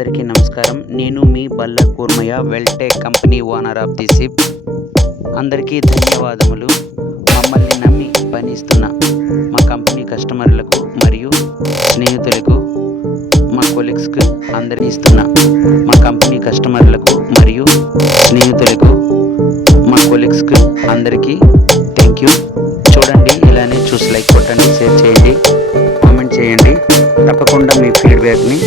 అందరికీ నమస్కారం. నేను మీ బల్ల Kurmaiah, Vel Tech company owner of the ship. అందరికీ ధన్యవాదములు. మమ్మల్ని నమ్మి పనిస్తున్న మా కంపెనీ కస్టమర్లకు మరియు స్నేహితులకు, మా కొలీగ్స్కు అందరికీ ఇస్తున్న మా కంపెనీ కస్టమర్లకు మరియు స్నేహితులకు, మా కొలీగ్స్కు అందరికీ థ్యాంక్ యూ. చూడండి, ఇలానే చూసి లైక్ కొట్టండి, షేర్ చేయండి, కామెంట్ చేయండి. తప్పకుండా మీ ఫీడ్బ్యాక్ని